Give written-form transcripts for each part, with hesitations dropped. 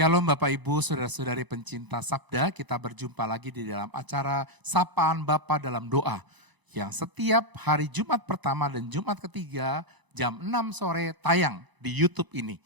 Shalom Bapak Ibu, Saudara-saudari pencinta Sabda, kita berjumpa lagi di dalam acara Sapaan Bapa dalam Doa. Yang setiap hari Jumat pertama dan Jumat ketiga jam 6 sore tayang di YouTube ini.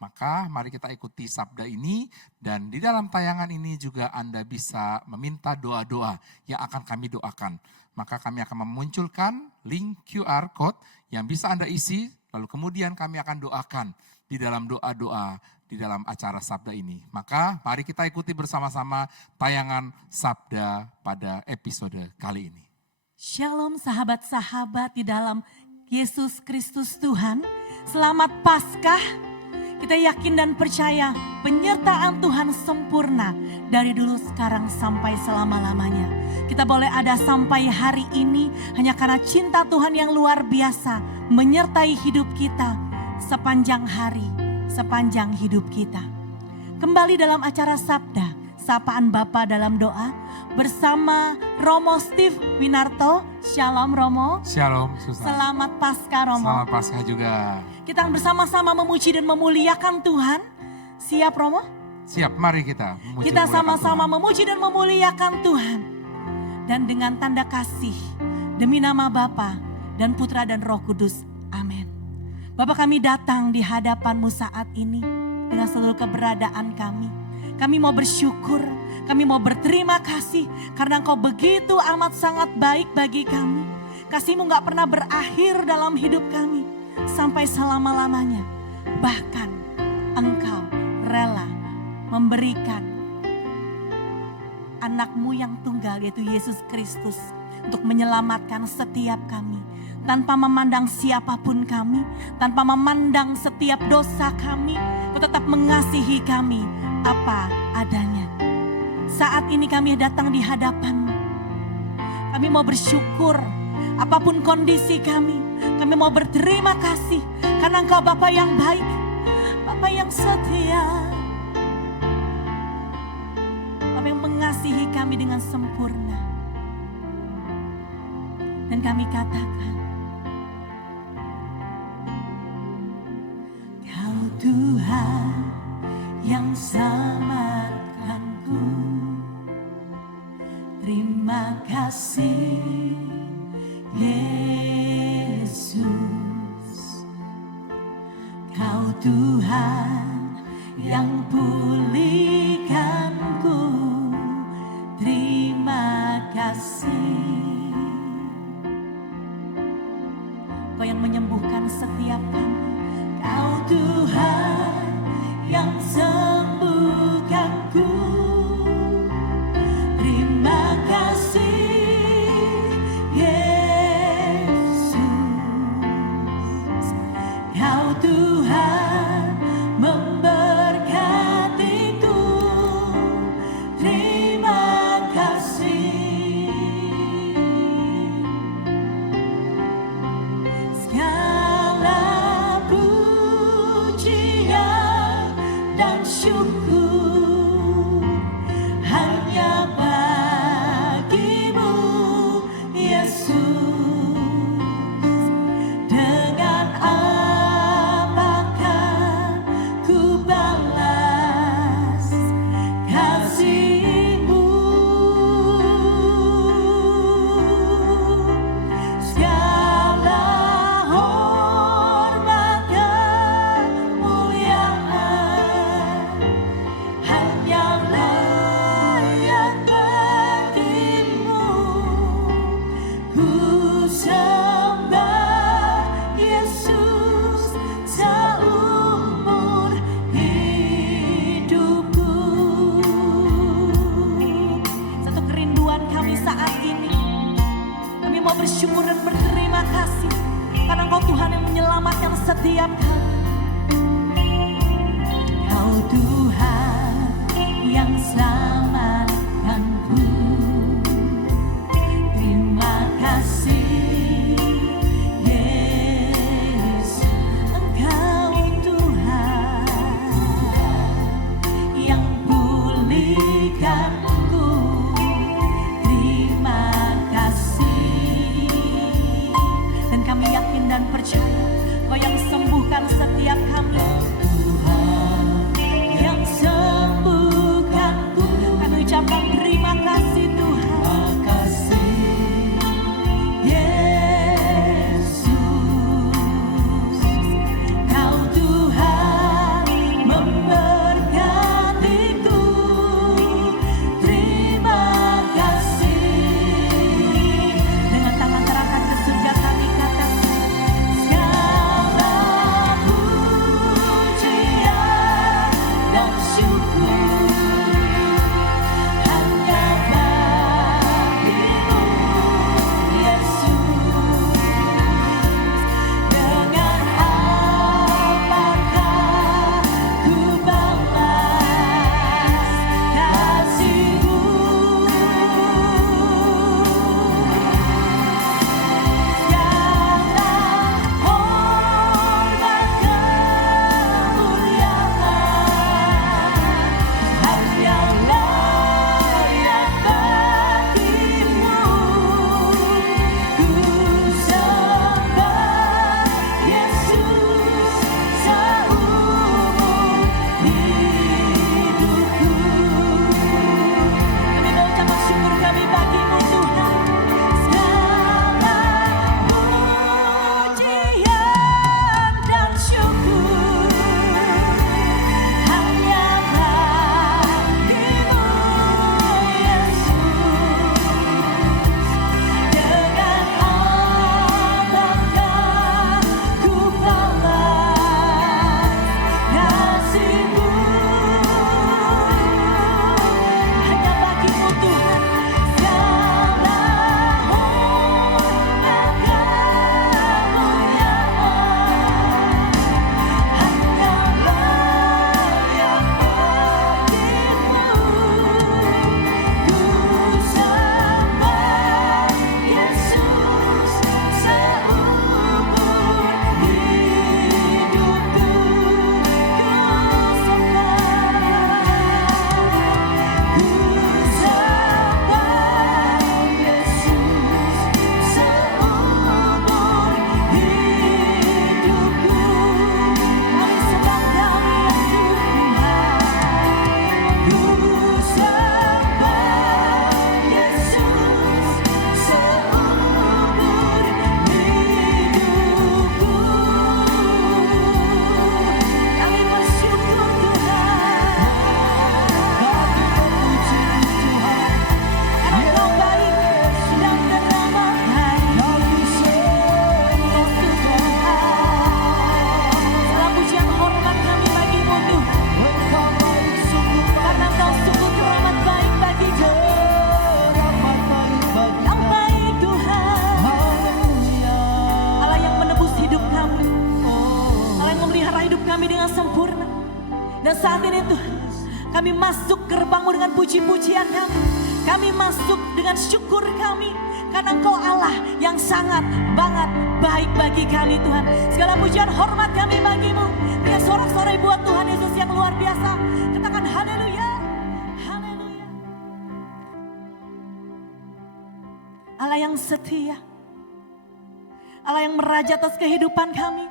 Maka mari kita ikuti Sabda ini dan di dalam tayangan ini juga Anda bisa meminta doa-doa yang akan kami doakan. Maka kami akan memunculkan link QR Code yang bisa Anda isi, lalu kemudian kami akan doakan di dalam doa-doa di dalam acara Sabda ini. Maka mari kita ikuti bersama-sama tayangan Sabda pada episode kali ini. Shalom sahabat-sahabat di dalam Yesus Kristus Tuhan. Selamat Paskah. Kita yakin dan percaya penyertaan Tuhan sempurna dari dulu sekarang sampai selama-lamanya. Kita boleh ada sampai hari ini hanya karena cinta Tuhan yang luar biasa menyertai hidup kita sepanjang hari, sepanjang hidup kita. Kembali dalam acara Sabda, Sapaan Bapa dalam Doa bersama Romo Steve Winarto. Shalom Romo. Shalom Susan. Selamat Paskah Romo. Selamat Paskah juga. Kita bersama-sama memuji dan memuliakan Tuhan. Siap Romo? Siap, mari kita memuji. Kita sama-sama memuji dan memuliakan Tuhan. Dan dengan tanda kasih demi nama Bapa dan Putra dan Roh Kudus. Amin. Bapa, kami datang di hadapan-Mu saat ini dengan seluruh keberadaan kami. Kami mau bersyukur, kami mau berterima kasih karena Engkau begitu amat sangat baik bagi kami. Kasih-Mu gak pernah berakhir dalam hidup kami sampai selama-lamanya. Bahkan Engkau rela memberikan anak-Mu yang tunggal yaitu Yesus Kristus untuk menyelamatkan setiap kami. Tanpa memandang siapapun kami, tanpa memandang setiap dosa kami, Kau tetap mengasihi kami apa adanya. Saat ini kami datang di hadapan-Mu. Kami mau bersyukur apapun kondisi kami mau berterima kasih karena Engkau Bapa yang baik, Bapa yang setia, Bapa yang mengasihi kami dengan sempurna. Dan kami katakan, Kau Tuhan yang selamatkanku. Terima kasih Yesus. Kau Tuhan yang pulihkanku. Terima kasih. Kau yang menyembuhkan setiap kami. Kau Tuhan yang sembuhkanku. Terima kasih Yesus. Kau Tuhan memberkatiku. Terima kasih. Segala pujian dan syukur hanya bagimu Yesus. Dengan apakah ku balas kasih-Mu? Segala hormat dan kemuliaan hanya layak bagimu. Ku sembah Yesus seumur hidupku. Satu kerinduan kami saat ini, kami mau bersyukur dan berterima kasih karena Engkau Tuhan yang menyelamatkan setiap kami. Kau Tuhan yang selamatkanku. Terima kasih Yesus. Engkau Tuhan yang pulihkanku. Terima kasih. Dan kami yakin dan percaya Kau yang sembuhkan setiap kami. Tuhan yang sembuhkan. memelihara hidup kami dengan sempurna. Dan saat ini Tuhan, kami masuk gerbang-Mu dengan puji-pujian kami. Kami masuk dengan syukur kami. Karena Engkau Allah yang sangat banget baik bagi kami Tuhan. Segala pujian hormat kami bagi-Mu. Dengan sorak-sorai buat Tuhan Yesus yang luar biasa. Katakan haleluya. Haleluya. Allah yang setia. Allah yang meraja atas kehidupan kami.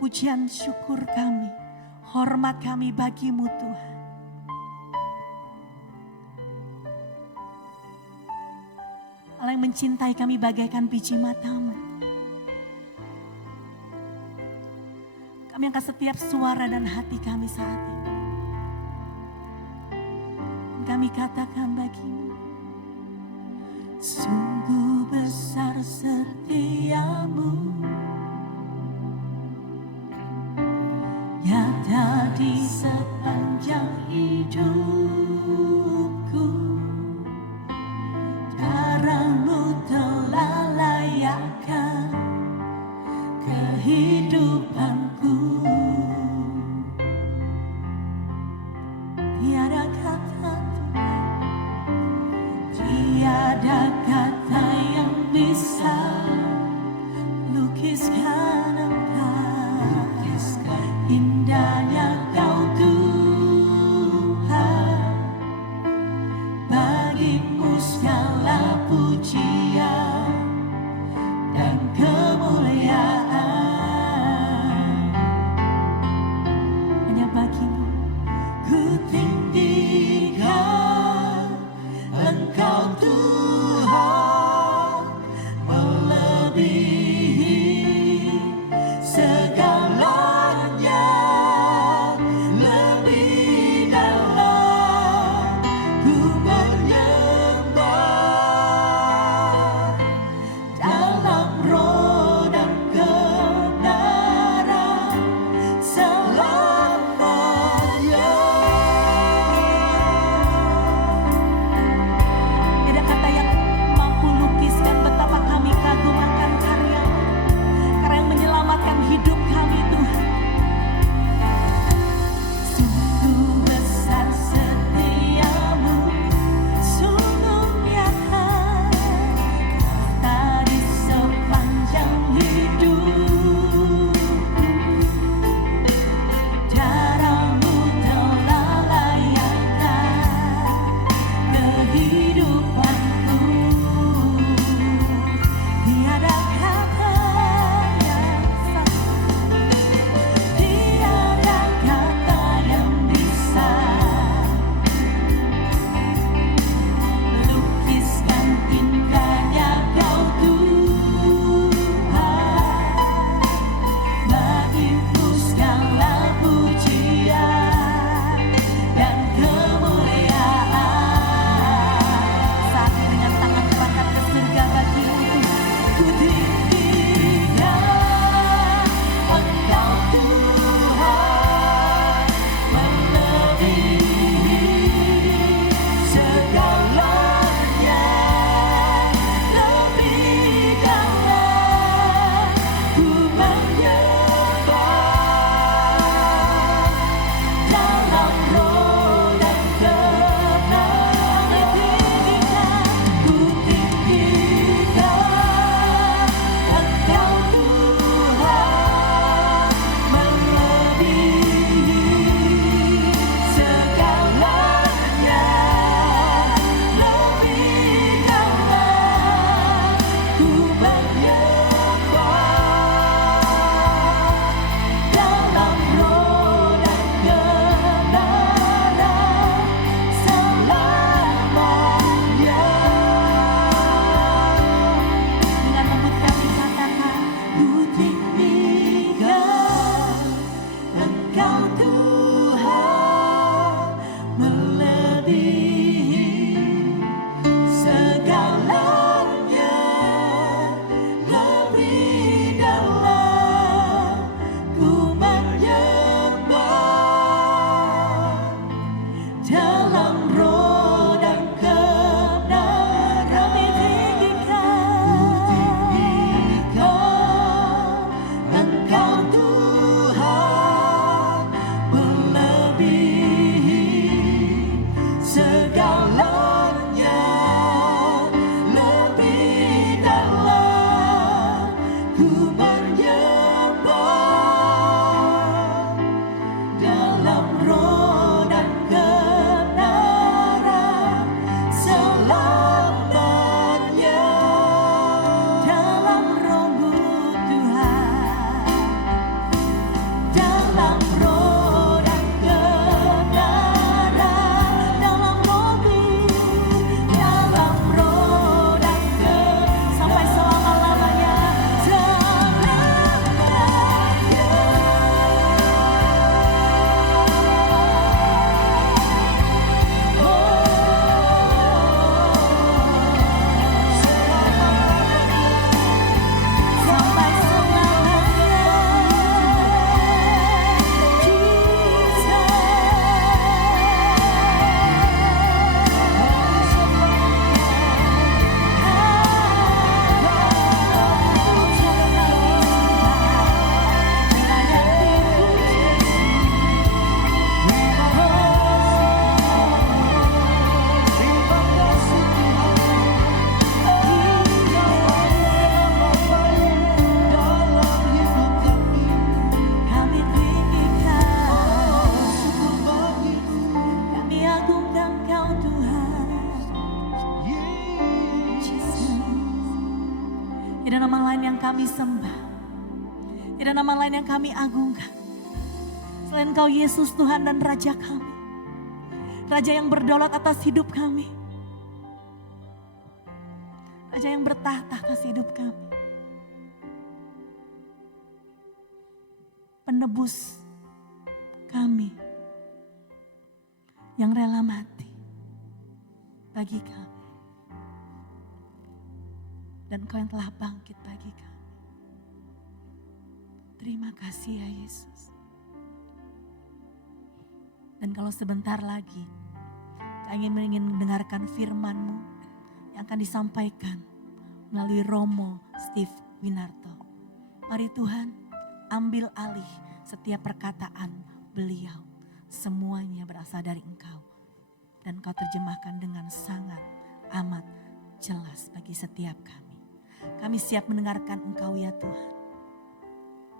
Pujian syukur kami, hormat kami bagi-Mu Tuhan. Allah yang mencintai kami bagaikan biji mata-Mu. Kami angkat setiap suara dan hati kami saat ini. Kami katakan bagi-Mu, sungguh besar setia-Mu, nyata di sepanjang hidupku. Darah-Mu telah layakkan kehidupanku. Tiada kata Tuhan, tiada kata yang bisa lukiskan Engkau. Indahnya Kau Tuhan, bagi-Mu segala pujian dan kemuliaan. Hanya bagi-Mu ku tinggikan Engkau Tuhan, Tidak ada nama lain yang kami sembah. Tidak ada nama lain yang kami agungkan. Selain Engkau Yesus Tuhan dan Raja kami. Raja yang berdaulat atas hidup kami. Raja yang bertahta atas hidup kami. Penebus kami yang rela mati bagi kami. Dan Engkau yang telah bangkit bagi kami. Terima kasih ya Yesus. Dan kalau sebentar lagi kami ingin mendengarkan firman-Mu yang akan disampaikan melalui Romo Steve Winarto. Mari Tuhan, ambil alih setiap perkataan beliau. Semuanya berasal dari Engkau. Dan Engkau terjemahkan dengan sangat amat jelas bagi setiap kami. Kami siap mendengarkan Engkau ya Tuhan.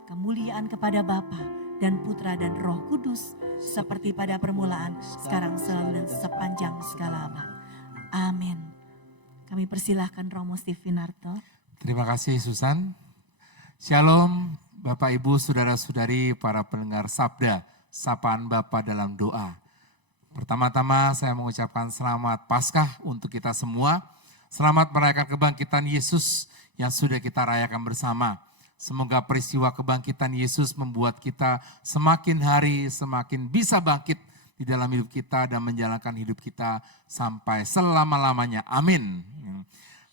Kemuliaan kepada Bapa dan Putra dan Roh Kudus. Seperti pada permulaan, sekarang selalu dan sepanjang segala abad. Amin. Kami persilahkan Romo Steve Winarto. Terima kasih Susan. Shalom Bapak Ibu Saudara-saudari para pendengar Sabda, Sapaan Bapa dalam doa. Pertama-tama saya mengucapkan selamat Paskah untuk kita semua. Selamat merayakan kebangkitan Yesus yang sudah kita rayakan bersama. Semoga peristiwa kebangkitan Yesus membuat kita semakin hari semakin bisa bangkit di dalam hidup kita dan menjalankan hidup kita sampai selama-lamanya. Amin.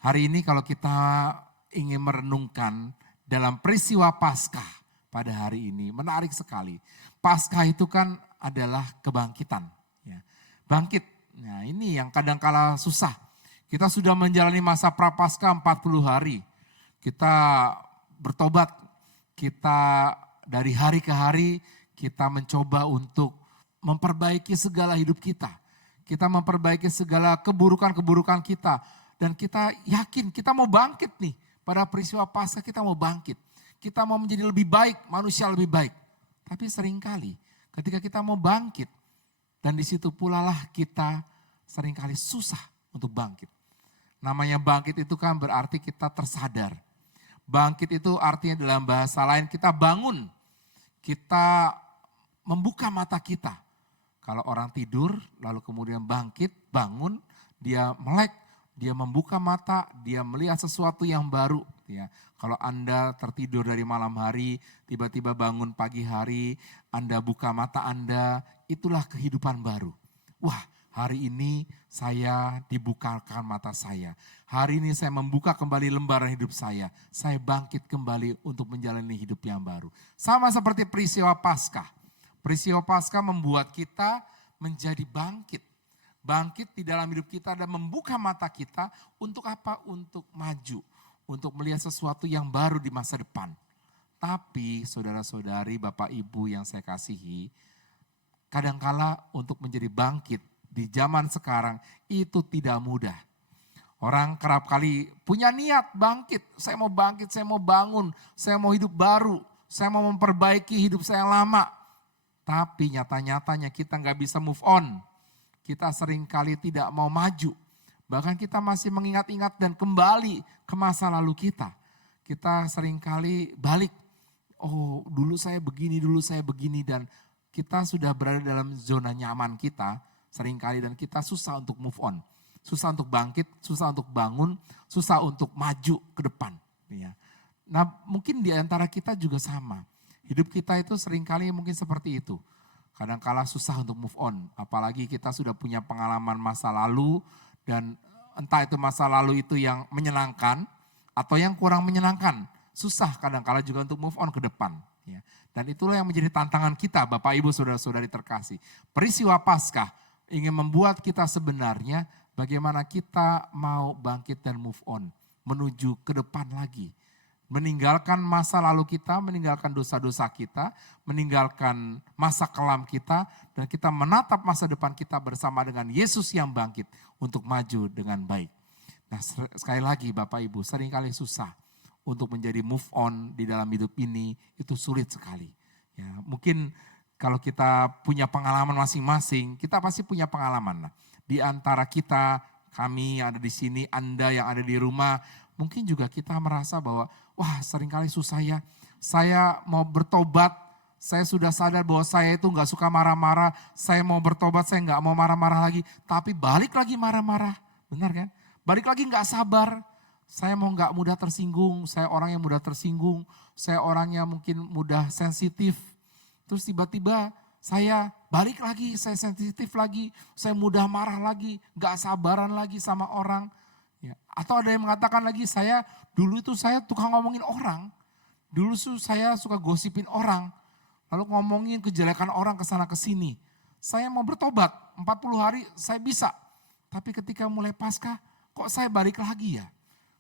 Hari ini kalau kita ingin merenungkan dalam peristiwa Paskah pada hari ini, menarik sekali. Paskah itu kan adalah kebangkitan. Ya. Bangkit, nah ini yang kadang-kala susah. Kita sudah menjalani masa Prapaskah 40 hari. Kita bertobat, kita dari hari ke hari kita mencoba untuk memperbaiki segala hidup kita. Kita memperbaiki segala keburukan-keburukan kita. Dan kita yakin kita mau bangkit nih. Pada peristiwa Paskah kita mau bangkit. Kita mau menjadi lebih baik, manusia lebih baik. Tapi seringkali ketika kita mau bangkit. Dan di situ pula lah kita seringkali susah untuk bangkit. Namanya bangkit itu kan berarti kita tersadar. Bangkit itu artinya dalam bahasa lain kita bangun. Kita membuka mata kita. Kalau orang tidur lalu kemudian bangkit, bangun, dia melek, dia membuka mata, dia melihat sesuatu yang baru. Ya. Kalau Anda tertidur dari malam hari, tiba-tiba bangun pagi hari, Anda buka mata Anda, itulah kehidupan baru. Wah, hari ini saya dibukakan mata saya. Hari ini saya membuka kembali lembaran hidup saya. Saya bangkit kembali untuk menjalani hidup yang baru. Sama seperti peristiwa Paskah. Peristiwa Paskah membuat kita menjadi bangkit. Bangkit di dalam hidup kita dan membuka mata kita untuk apa? Untuk maju. Untuk melihat sesuatu yang baru di masa depan. Tapi saudara-saudari, Bapak Ibu yang saya kasihi, kadangkala untuk menjadi bangkit di zaman sekarang itu tidak mudah. Orang kerap kali punya niat bangkit, saya mau bangkit, saya mau bangun, saya mau hidup baru, saya mau memperbaiki hidup saya yang lama. Tapi nyata-nyatanya kita nggak bisa move on. Kita seringkali tidak mau maju. Bahkan kita masih mengingat-ingat dan kembali ke masa lalu kita. Kita seringkali balik, oh dulu saya begini dan kita sudah berada dalam zona nyaman kita seringkali dan kita susah untuk move on. Susah untuk bangkit, susah untuk bangun, susah untuk maju ke depan. Ya. Nah mungkin di antara kita juga sama. Hidup kita itu seringkali mungkin seperti itu. Kadang-kala susah untuk move on. Apalagi kita sudah punya pengalaman masa lalu dan entah itu masa lalu itu yang menyenangkan atau yang kurang menyenangkan. Susah kadang-kala juga untuk move on ke depan. Ya. Dan itulah yang menjadi tantangan kita Bapak Ibu Saudara-saudari terkasih. Peristiwa Paskah ingin membuat kita sebenarnya bagaimana kita mau bangkit dan move on. Menuju ke depan lagi. Meninggalkan masa lalu kita, meninggalkan dosa-dosa kita, meninggalkan masa kelam kita, dan kita menatap masa depan kita bersama dengan Yesus yang bangkit untuk maju dengan baik. Nah sekali lagi Bapak Ibu, seringkali susah untuk menjadi move on di dalam hidup ini, itu sulit sekali. Ya, mungkin kalau kita punya pengalaman masing-masing, kita pasti punya pengalaman. Nah, di antara kita, kami yang ada di sini, Anda yang ada di rumah, mungkin juga kita merasa bahwa wah seringkali susah ya. Saya mau bertobat, saya sudah sadar bahwa saya itu nggak suka marah-marah. Saya mau bertobat, saya nggak mau marah-marah lagi. Tapi balik lagi marah-marah, benar kan? Balik lagi nggak sabar. Saya mau nggak mudah tersinggung, saya orang yang mudah tersinggung. Saya orang yang mungkin mudah sensitif. Terus tiba-tiba saya balik lagi, saya sensitif lagi. Saya mudah marah lagi, nggak sabaran lagi sama orang. Ya. Atau ada yang mengatakan lagi, dulu itu saya tukang ngomongin orang. Dulu saya suka gosipin orang. Lalu ngomongin kejelekan orang ke sana ke sini. Saya mau bertobat, 40 hari saya bisa. Tapi ketika mulai Paskah, kok saya balik lagi ya?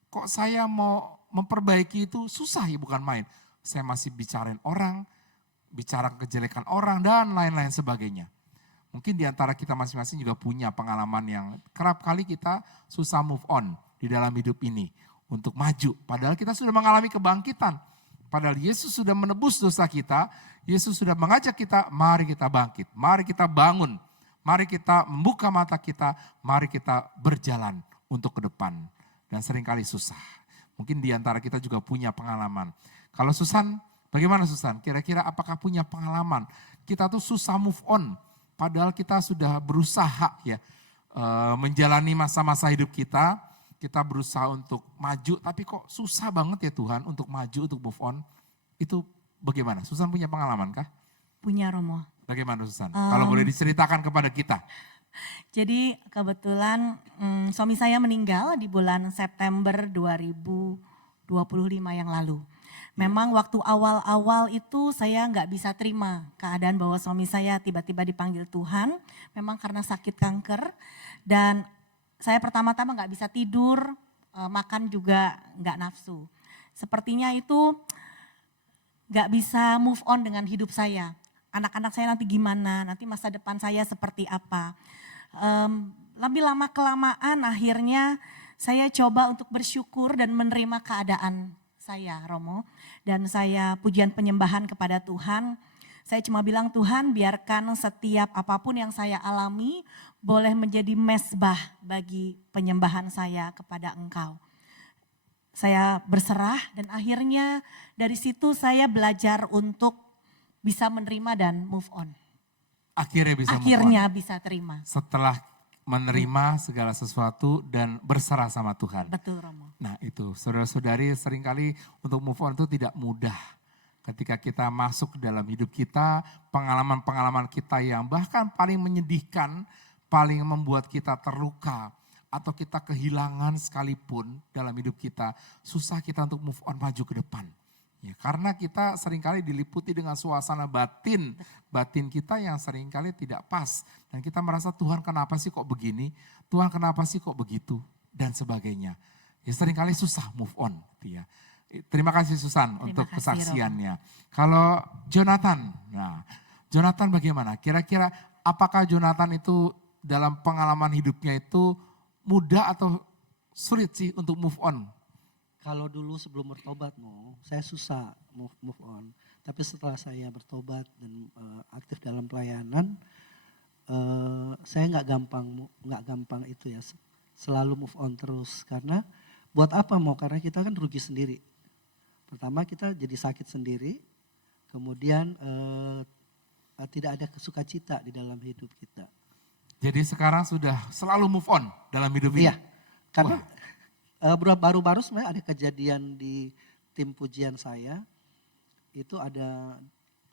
Kok saya mau memperbaiki itu susah ya, bukan main. Saya masih bicarain orang, bicara kejelekan orang dan lain-lain sebagainya. Mungkin di antara kita masing-masing juga punya pengalaman yang kerap kali kita susah move on di dalam hidup ini untuk maju. Padahal kita sudah mengalami kebangkitan. Padahal Yesus sudah menebus dosa kita, Yesus sudah mengajak kita, mari kita bangkit, mari kita bangun, mari kita membuka mata kita, mari kita berjalan untuk ke depan. Dan seringkali susah. Mungkin di antara kita juga punya pengalaman. Kalau Susan, bagaimana Susan? Kira-kira apakah punya pengalaman? Kita tuh susah move on, padahal kita sudah berusaha ya menjalani masa-masa hidup kita. Kita berusaha untuk maju, tapi kok susah banget ya Tuhan untuk maju, untuk move on. Itu bagaimana? Susan punya pengalaman kah? Punya, Romo. Bagaimana Susan? Kalau boleh diceritakan kepada kita. Jadi kebetulan suami saya meninggal di bulan September 2025 yang lalu. Memang waktu awal-awal itu saya nggak bisa terima keadaan bahwa suami saya tiba-tiba dipanggil Tuhan. Memang karena sakit kanker dan saya pertama-tama nggak bisa tidur, makan juga nggak nafsu. Sepertinya itu nggak bisa move on dengan hidup saya. Anak-anak saya nanti gimana, nanti masa depan saya seperti apa. Lebih lama kelamaan akhirnya saya coba untuk bersyukur dan menerima keadaan saya, Romo. Dan saya pujian penyembahan kepada Tuhan. Saya cuma bilang, Tuhan biarkan setiap apapun yang saya alami boleh menjadi mezbah bagi penyembahan saya kepada Engkau. Saya berserah dan akhirnya dari situ saya belajar untuk bisa menerima dan move on. Akhirnya bisa move on. Bisa terima. Setelah menerima segala sesuatu dan berserah sama Tuhan. Betul, Romo. Nah itu, saudara-saudari, seringkali untuk move on itu tidak mudah. Ketika kita masuk ke dalam hidup kita, pengalaman-pengalaman kita yang bahkan paling menyedihkan, paling membuat kita terluka, atau kita kehilangan sekalipun dalam hidup kita, susah kita untuk move on maju ke depan. Ya, karena kita seringkali diliputi dengan suasana batin kita yang seringkali tidak pas. Dan kita merasa Tuhan kenapa sih kok begini, Tuhan kenapa sih kok begitu, dan sebagainya. Ya seringkali susah move on. Ya. Terima kasih Susan untuk kesaksiannya. Kalau Jonathan, Jonathan bagaimana? Kira-kira apakah Jonathan itu dalam pengalaman hidupnya itu mudah atau sulit sih untuk move on? Kalau dulu sebelum bertobat, saya susah move on. Tapi setelah saya bertobat dan aktif dalam pelayanan, saya nggak gampang itu ya, selalu move on terus. Karena buat apa karena kita kan rugi sendiri. Pertama kita jadi sakit sendiri, kemudian tidak ada sukacita di dalam hidup kita. Jadi sekarang sudah selalu move on dalam hidup ini? Iya, karena baru-baru sebenarnya ada kejadian di tim pujian saya, itu ada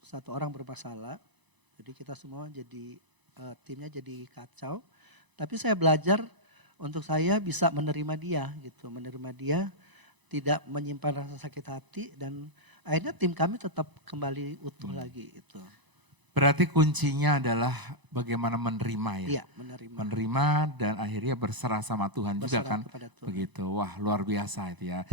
satu orang bermasalah, jadi kita semua jadi timnya jadi kacau. Tapi saya belajar untuk saya bisa menerima dia gitu, menerima dia, tidak menyimpan rasa sakit hati dan akhirnya tim kami tetap kembali utuh lagi itu. Berarti kuncinya adalah bagaimana menerima ya. Iya, menerima. Menerima dan akhirnya berserah sama Tuhan berserah juga kan. Tuhan. Begitu. Wah, luar biasa itu ya.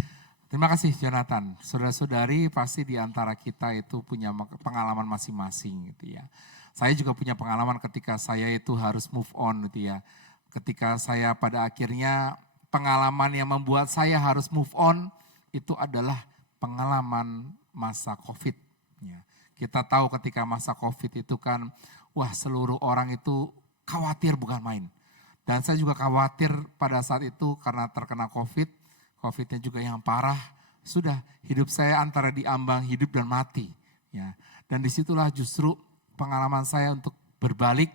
Terima kasih Jonathan. Saudara-saudari pasti di antara kita itu punya pengalaman masing-masing gitu ya. Saya juga punya pengalaman ketika saya itu harus move on gitu ya. Ketika saya pada akhirnya pengalaman yang membuat saya harus move on itu adalah pengalaman masa COVID. Ya. Kita tahu ketika masa COVID itu kan, wah seluruh orang itu khawatir bukan main. Dan saya juga khawatir pada saat itu karena terkena COVID, COVID-nya juga yang parah. Sudah, hidup saya antara diambang hidup dan mati. Ya. Dan disitulah justru pengalaman saya untuk berbalik,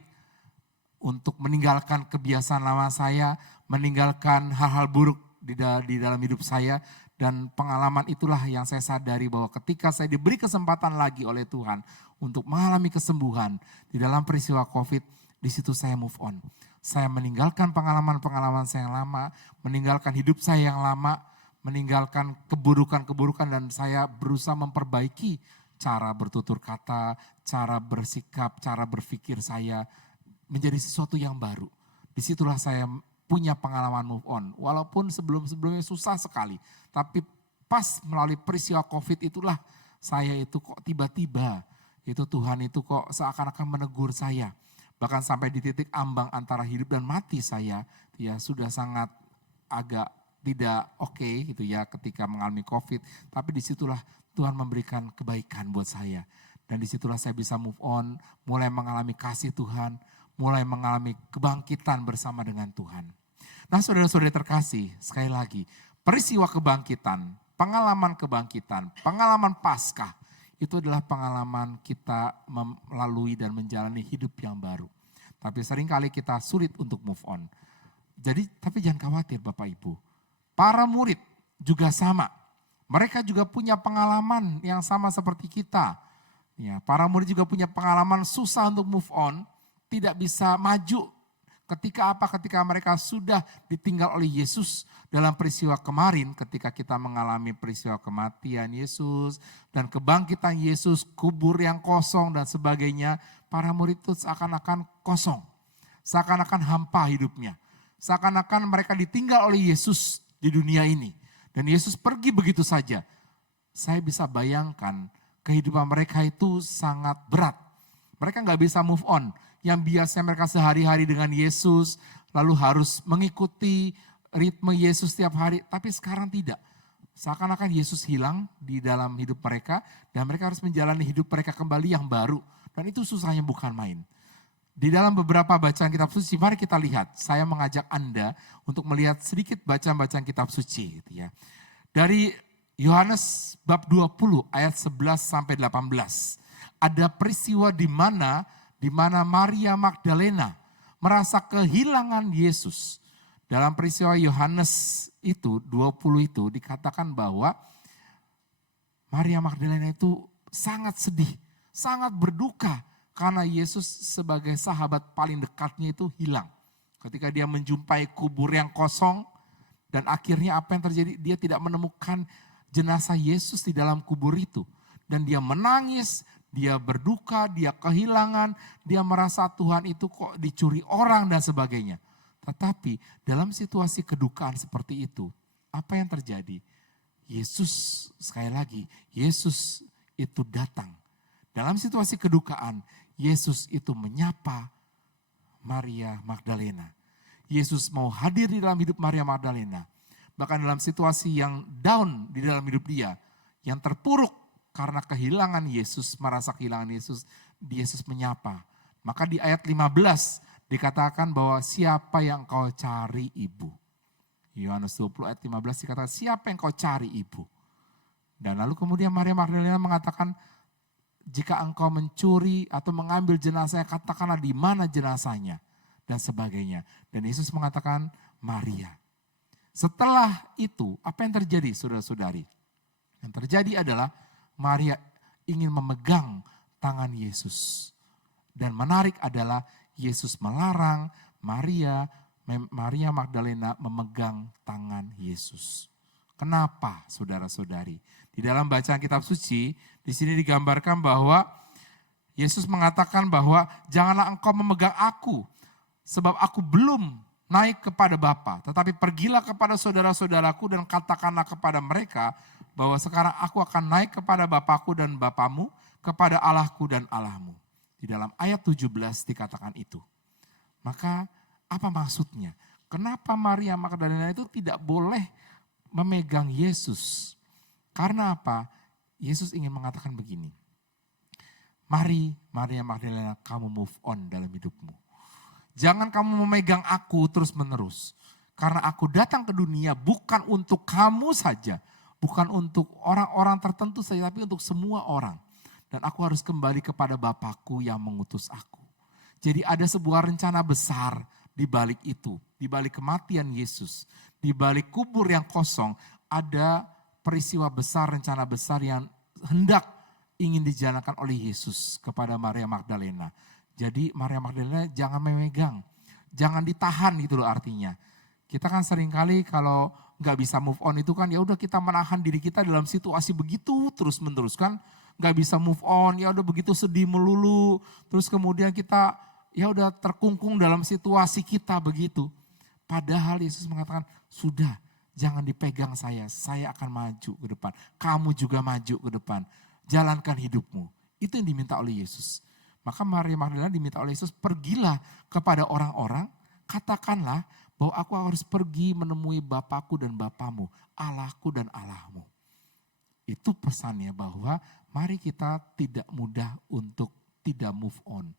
untuk meninggalkan kebiasaan lama saya, meninggalkan hal-hal buruk di dalam hidup saya. Dan pengalaman itulah yang saya sadari bahwa ketika saya diberi kesempatan lagi oleh Tuhan untuk mengalami kesembuhan di dalam peristiwa COVID, di situ saya move on. Saya meninggalkan pengalaman-pengalaman saya yang lama, meninggalkan hidup saya yang lama, meninggalkan keburukan-keburukan, dan saya berusaha memperbaiki cara bertutur kata, cara bersikap, cara berpikir saya menjadi sesuatu yang baru. Disitulah saya punya pengalaman move on. Walaupun sebelum-sebelumnya susah sekali. Tapi pas melalui peristiwa COVID itulah saya itu kok tiba-tiba, itu Tuhan itu kok seakan-akan menegur saya. Bahkan sampai di titik ambang antara hidup dan mati saya, ya sudah sangat agak tidak oke gitu ya ketika mengalami COVID. Tapi disitulah Tuhan memberikan kebaikan buat saya. Dan disitulah saya bisa move on, mulai mengalami kasih Tuhan, mulai mengalami kebangkitan bersama dengan Tuhan. Nah saudara-saudara terkasih, sekali lagi, peristiwa kebangkitan, pengalaman Paskah, itu adalah pengalaman kita melalui dan menjalani hidup yang baru. Tapi seringkali kita sulit untuk move on. Tapi jangan khawatir Bapak Ibu, para murid juga sama. Mereka juga punya pengalaman yang sama seperti kita. Ya, para murid juga punya pengalaman susah untuk move on, tidak bisa maju. Ketika mereka sudah ditinggal oleh Yesus dalam peristiwa kemarin, ketika kita mengalami peristiwa kematian Yesus dan kebangkitan Yesus, kubur yang kosong dan sebagainya, para murid itu seakan-akan kosong, seakan-akan hampa hidupnya, seakan-akan mereka ditinggal oleh Yesus di dunia ini. Dan Yesus pergi begitu saja. Saya bisa bayangkan kehidupan mereka itu sangat berat. Mereka nggak bisa move on. Yang biasa mereka sehari-hari dengan Yesus, lalu harus mengikuti ritme Yesus setiap hari. Tapi sekarang tidak. Seakan-akan Yesus hilang di dalam hidup mereka, dan mereka harus menjalani hidup mereka kembali yang baru. Dan itu susahnya bukan main. Di dalam beberapa bacaan kitab suci, mari kita lihat. Saya mengajak Anda untuk melihat sedikit bacaan-bacaan kitab suci. Gitu ya. Dari Yohanes bab 20 ayat 11 sampai 18. Ada peristiwa di mana Maria Magdalena merasa kehilangan Yesus. Dalam peristiwa Yohanes itu 20 itu dikatakan bahwa Maria Magdalena itu sangat sedih, sangat berduka karena Yesus sebagai sahabat paling dekatnya itu hilang. Ketika dia menjumpai kubur yang kosong, dan akhirnya apa yang terjadi? Dia tidak menemukan jenazah Yesus di dalam kubur itu. Dan dia menangis, dia berduka, dia kehilangan, dia merasa Tuhan itu kok dicuri orang dan sebagainya. Tetapi dalam situasi kedukaan seperti itu, apa yang terjadi? Yesus, sekali lagi, Yesus itu datang. Dalam situasi kedukaan, Yesus itu menyapa Maria Magdalena. Yesus mau hadir di dalam hidup Maria Magdalena. Bahkan dalam situasi yang down di dalam hidup dia, yang terpuruk karena kehilangan Yesus, merasa kehilangan Yesus, Yesus menyapa. Maka di ayat 15 dikatakan bahwa siapa yang kau cari ibu. Yohanes 20 ayat 15 dikatakan siapa yang kau cari ibu. Dan lalu kemudian Maria Magdalena mengatakan, jika engkau mencuri atau mengambil jenazahnya, katakanlah di mana jenazahnya. Dan sebagainya. Dan Yesus mengatakan, Maria. Setelah itu, apa yang terjadi saudara-saudari? Yang terjadi adalah Maria ingin memegang tangan Yesus. Dan menarik adalah Yesus melarang Maria Magdalena memegang tangan Yesus. Kenapa saudara-saudari? Di dalam bacaan kitab suci, di sini digambarkan bahwa Yesus mengatakan bahwa janganlah engkau memegang aku, sebab aku belum naik kepada Bapa, tetapi pergilah kepada saudara-saudaraku dan katakanlah kepada mereka bahwa sekarang aku akan naik kepada Bapakku dan Bapamu, kepada Allahku dan Allahmu. Di dalam ayat 17 dikatakan itu. Maka apa maksudnya? Kenapa Maria Magdalena itu tidak boleh memegang Yesus? Karena apa? Yesus ingin mengatakan begini. Mari Maria Magdalena, kamu move on dalam hidupmu. Jangan kamu memegang aku terus menerus. Karena aku datang ke dunia bukan untuk kamu saja, bukan untuk orang-orang tertentu saja, tapi untuk semua orang. Dan aku harus kembali kepada Bapakku yang mengutus aku. Jadi ada sebuah rencana besar di balik itu, di balik kematian Yesus, di balik kubur yang kosong, ada peristiwa besar, rencana besar yang hendak ingin dijalankan oleh Yesus kepada Maria Magdalena. Jadi Maria Magdalena jangan memegang, jangan ditahan gitu loh artinya. Kita kan seringkali kalau nggak bisa move on itu kan ya udah kita menahan diri kita dalam situasi begitu terus menerus kan, nggak bisa move on, ya udah begitu sedih melulu, terus kemudian kita ya udah terkungkung dalam situasi kita begitu. Padahal Yesus mengatakan sudah, jangan dipegang saya akan maju ke depan, kamu juga maju ke depan, jalankan hidupmu. Itu yang diminta oleh Yesus. Maka Maria Magdalena diminta oleh Yesus, pergilah kepada orang-orang, katakanlah bahwa aku harus pergi menemui Bapakku dan Bapamu, Allahku dan Allahmu. Itu pesannya bahwa mari kita tidak mudah untuk tidak move on.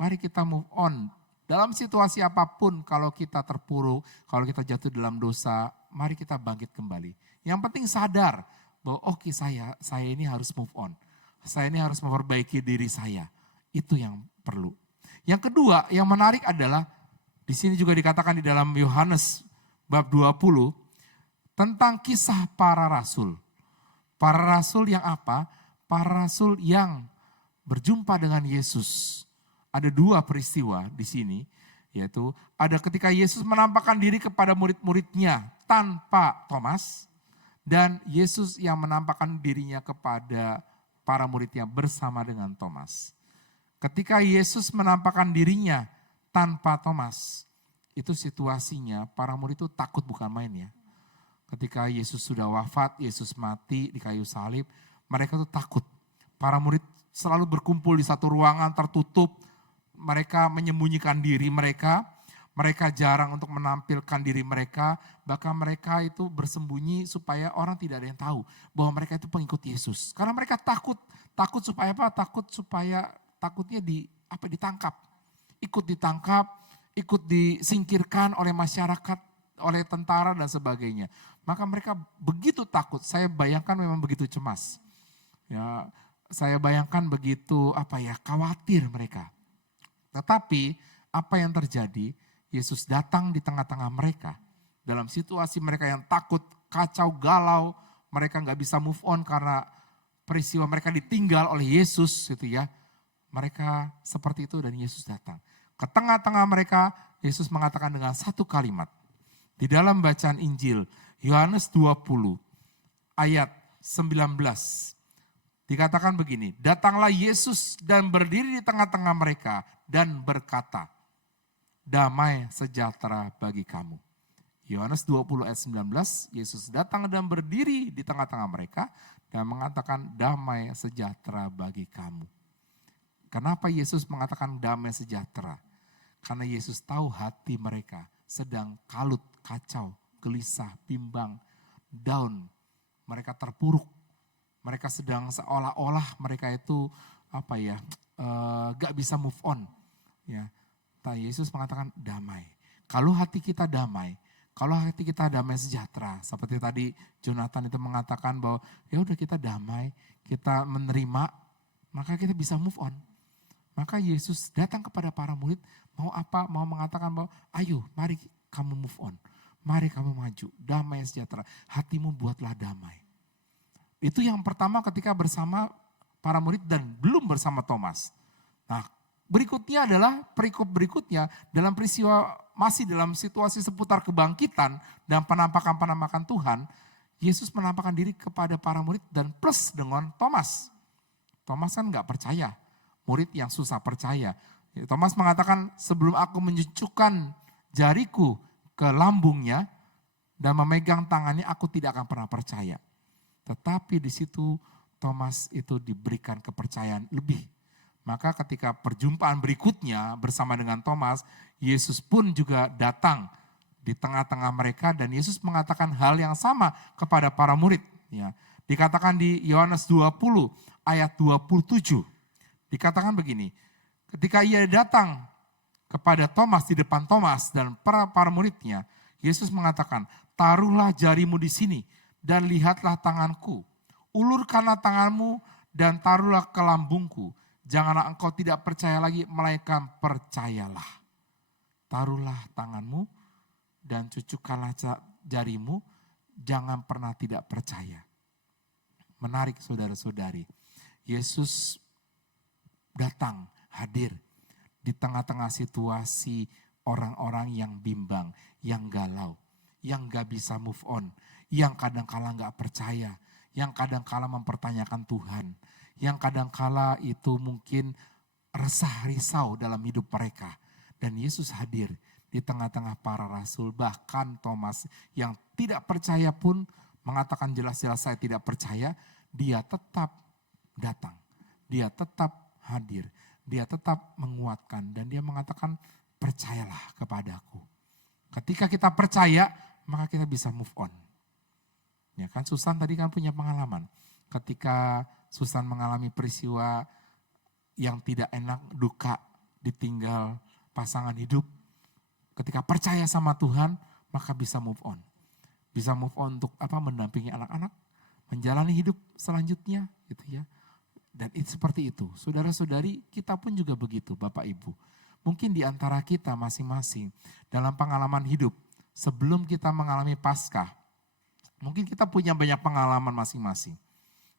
Mari kita move on. Dalam situasi apapun, kalau kita terpuruk, kalau kita jatuh dalam dosa, mari kita bangkit kembali. Yang penting sadar bahwa oke, saya ini harus move on. Saya ini harus memperbaiki diri saya. Itu yang perlu. Yang kedua, yang menarik adalah di sini juga dikatakan di dalam Yohanes bab 20 tentang kisah para rasul. Para rasul yang apa? Para rasul yang berjumpa dengan Yesus. Ada dua peristiwa di sini, yaitu ada ketika Yesus menampakkan diri kepada murid-muridnya tanpa Thomas, dan Yesus yang menampakkan dirinya kepada para muridnya bersama dengan Thomas. Ketika Yesus menampakkan dirinya tanpa Thomas, itu situasinya para murid itu takut bukan main ya. Ketika Yesus sudah wafat, Yesus mati di kayu salib, mereka tuh takut. Para murid selalu berkumpul di satu ruangan tertutup, mereka menyembunyikan diri mereka jarang untuk menampilkan diri mereka, bahkan mereka itu bersembunyi supaya orang tidak ada yang tahu bahwa mereka itu pengikut Yesus. Karena mereka takut supaya apa? Takutnya ditangkap. Ikut ditangkap, ikut disingkirkan oleh masyarakat, oleh tentara dan sebagainya. Maka mereka begitu takut, saya bayangkan memang begitu cemas. Ya, saya bayangkan begitu khawatir mereka. Tetapi apa yang terjadi? Yesus datang di tengah-tengah mereka. Dalam situasi mereka yang takut, kacau, galau, mereka nggak bisa move on karena peristiwa mereka ditinggal oleh Yesus gitu ya. Mereka seperti itu dan Yesus datang. Ke tengah-tengah mereka, Yesus mengatakan dengan satu kalimat. Di dalam bacaan Injil, Yohanes 20 ayat 19. Dikatakan begini, datanglah Yesus dan berdiri di tengah-tengah mereka dan berkata, damai sejahtera bagi kamu. Yohanes 20 ayat 19, Yesus datang dan berdiri di tengah-tengah mereka dan mengatakan damai sejahtera bagi kamu. Kenapa Yesus mengatakan damai sejahtera? Karena Yesus tahu hati mereka sedang kalut, kacau, gelisah, bimbang, down. Mereka terpuruk. Mereka sedang seolah-olah mereka itu gak bisa move on. Ya, Yesus mengatakan damai. Kalau hati kita damai, kalau hati kita damai sejahtera, seperti tadi Jonathan itu mengatakan bahwa ya udah kita damai, kita menerima, maka kita bisa move on. Maka Yesus datang kepada para murid, mau apa? Mau mengatakan bahwa ayo mari kamu move on. Mari kamu maju, damai sejahtera. Hatimu buatlah damai. Itu yang pertama ketika bersama para murid dan belum bersama Thomas. Nah, berikutnya adalah perikop berikutnya dalam peristiwa masih dalam situasi seputar kebangkitan dan penampakan Tuhan. Yesus menampakkan diri kepada para murid dan plus dengan Thomas. Thomas kan gak percaya, murid yang susah percaya. Thomas mengatakan sebelum aku mencucukkan jariku ke lambungnya dan memegang tangannya aku tidak akan pernah percaya. Tetapi di situ Thomas itu diberikan kepercayaan lebih. Maka ketika perjumpaan berikutnya bersama dengan Thomas, Yesus pun juga datang di tengah-tengah mereka dan Yesus mengatakan hal yang sama kepada para murid. Ya. Dikatakan di Yohanes 20 ayat 27. Dikatakan begini, ketika ia datang kepada Thomas di depan Thomas dan para muridnya, Yesus mengatakan, taruhlah jarimu di sini dan lihatlah tanganku. Ulurkanlah tanganmu dan taruhlah ke lambungku. Janganlah engkau tidak percaya lagi, melainkan percayalah. Taruhlah tanganmu dan cucukkanlah jarimu, jangan pernah tidak percaya. Menarik saudara-saudari, Yesus datang, hadir di tengah-tengah situasi orang-orang yang bimbang, yang galau, yang gak bisa move on, yang kadang-kala gak percaya, yang kadang-kala mempertanyakan Tuhan, yang kadang-kala itu mungkin resah risau dalam hidup mereka. Dan Yesus hadir di tengah-tengah para rasul, bahkan Thomas yang tidak percaya pun mengatakan jelas-jelas saya tidak percaya, dia tetap datang, dia tetap hadir, dia tetap menguatkan dan dia mengatakan percayalah kepadaku. Ketika kita percaya, maka kita bisa move on. Ya kan, Susan tadi kan punya pengalaman. Ketika Susan mengalami peristiwa yang tidak enak, duka, ditinggal pasangan hidup, ketika percaya sama Tuhan, maka bisa move on. Bisa move on untuk mendampingi anak-anak, menjalani hidup selanjutnya gitu ya. Dan itu seperti itu. Saudara-saudari, kita pun juga begitu, Bapak Ibu. Mungkin di antara kita masing-masing dalam pengalaman hidup, sebelum kita mengalami Paskah, mungkin kita punya banyak pengalaman masing-masing.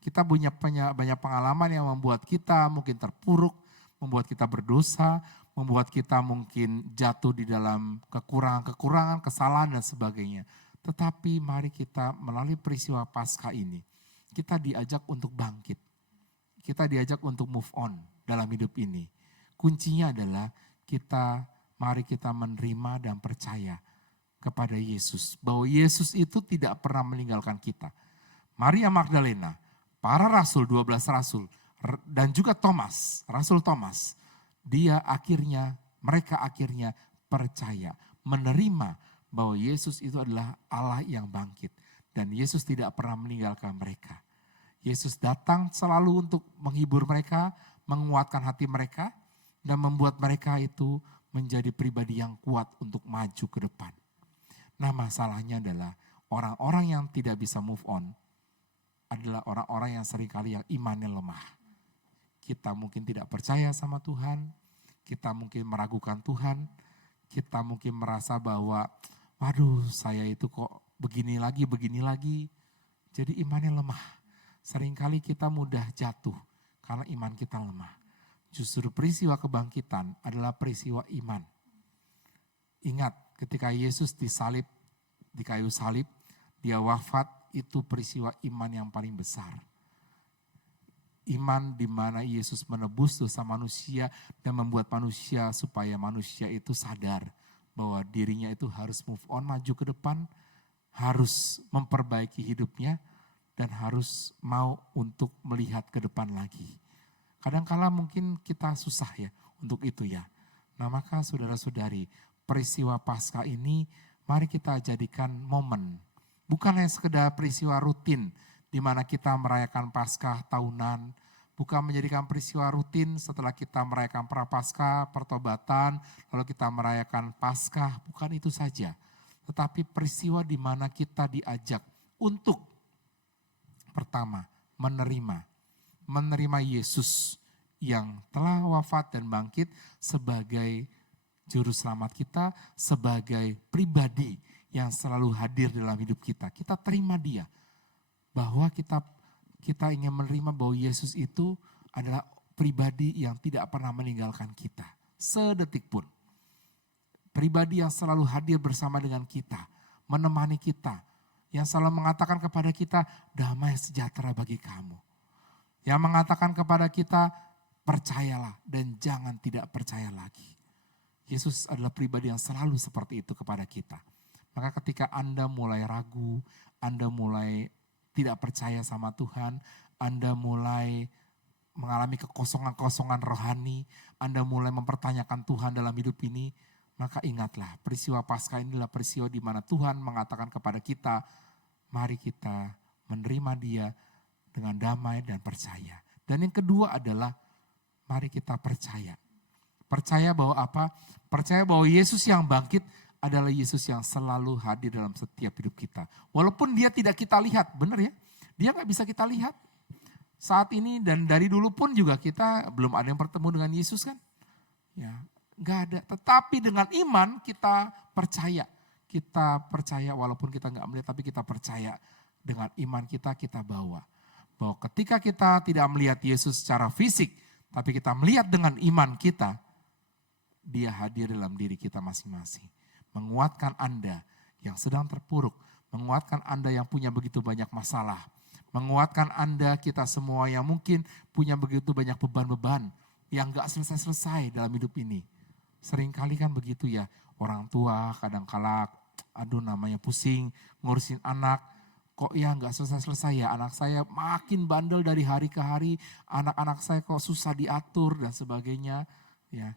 Kita punya banyak pengalaman yang membuat kita mungkin terpuruk, membuat kita berdosa, membuat kita mungkin jatuh di dalam kekurangan-kekurangan, kesalahan dan sebagainya. Tetapi mari kita melalui peristiwa Paskah ini, kita diajak untuk bangkit. Kita diajak untuk move on dalam hidup ini. Kuncinya adalah mari kita menerima dan percaya kepada Yesus. Bahwa Yesus itu tidak pernah meninggalkan kita. Maria Magdalena, para rasul, 12 rasul, dan juga Thomas, Rasul Thomas, mereka akhirnya percaya, menerima bahwa Yesus itu adalah Allah yang bangkit. Dan Yesus tidak pernah meninggalkan mereka. Yesus datang selalu untuk menghibur mereka, menguatkan hati mereka, dan membuat mereka itu menjadi pribadi yang kuat untuk maju ke depan. Nah, masalahnya adalah orang-orang yang tidak bisa move on adalah orang-orang yang seringkali yang imannya lemah. Kita mungkin tidak percaya sama Tuhan, kita mungkin meragukan Tuhan, kita mungkin merasa bahwa waduh, saya itu kok begini lagi. Jadi imannya lemah. Seringkali kita mudah jatuh karena iman kita lemah. Justru peristiwa kebangkitan adalah peristiwa iman. Ingat, ketika Yesus disalib di kayu salib, dia wafat, itu peristiwa iman yang paling besar. Iman di mana Yesus menebus dosa manusia dan membuat manusia supaya manusia itu sadar bahwa dirinya itu harus move on, maju ke depan, harus memperbaiki hidupnya, dan harus mau untuk melihat ke depan lagi. Kadang-kala mungkin kita susah ya untuk itu ya. Nah, maka saudara-saudari, peristiwa Paskah ini mari kita jadikan momen. Bukan hanya sekedar peristiwa rutin di mana kita merayakan Paskah tahunan, bukan menjadikan peristiwa rutin setelah kita merayakan Prapaskah, pertobatan, lalu kita merayakan Paskah, bukan itu saja. Tetapi peristiwa di mana kita diajak untuk pertama menerima Yesus yang telah wafat dan bangkit sebagai juru selamat kita, sebagai pribadi yang selalu hadir dalam hidup kita. Kita terima dia, bahwa kita ingin menerima bahwa Yesus itu adalah pribadi yang tidak pernah meninggalkan kita, sedetik pun. Pribadi yang selalu hadir bersama dengan kita, menemani kita, yang selalu mengatakan kepada kita, damai sejahtera bagi kamu. Yang mengatakan kepada kita, percayalah dan jangan tidak percaya lagi. Yesus adalah pribadi yang selalu seperti itu kepada kita. Maka ketika Anda mulai ragu, Anda mulai tidak percaya sama Tuhan, Anda mulai mengalami kekosongan-kosongan rohani, Anda mulai mempertanyakan Tuhan dalam hidup ini, maka ingatlah peristiwa Paskah ini adalah peristiwa di mana Tuhan mengatakan kepada kita, mari kita menerima dia dengan damai dan percaya. Dan yang kedua adalah mari kita percaya. Percaya bahwa apa? Percaya bahwa Yesus yang bangkit adalah Yesus yang selalu hadir dalam setiap hidup kita. Walaupun dia tidak kita lihat, benar ya? Dia gak bisa kita lihat. Saat ini dan dari dulu pun juga kita belum ada yang bertemu dengan Yesus kan? Ya, gak ada. Tetapi dengan iman kita percaya. Kita percaya walaupun kita gak melihat, tapi kita percaya. Dengan iman kita bawa. Bahwa ketika kita tidak melihat Yesus secara fisik, tapi kita melihat dengan iman kita, dia hadir dalam diri kita masing-masing. Menguatkan Anda yang sedang terpuruk, menguatkan Anda yang punya begitu banyak masalah, menguatkan Anda kita semua yang mungkin punya begitu banyak beban-beban yang gak selesai-selesai dalam hidup ini. Seringkali kan begitu ya, orang tua kadang-kala namanya pusing ngurusin anak, kok ya gak selesai-selesai ya, anak saya makin bandel dari hari ke hari, anak-anak saya kok susah diatur dan sebagainya. Ya,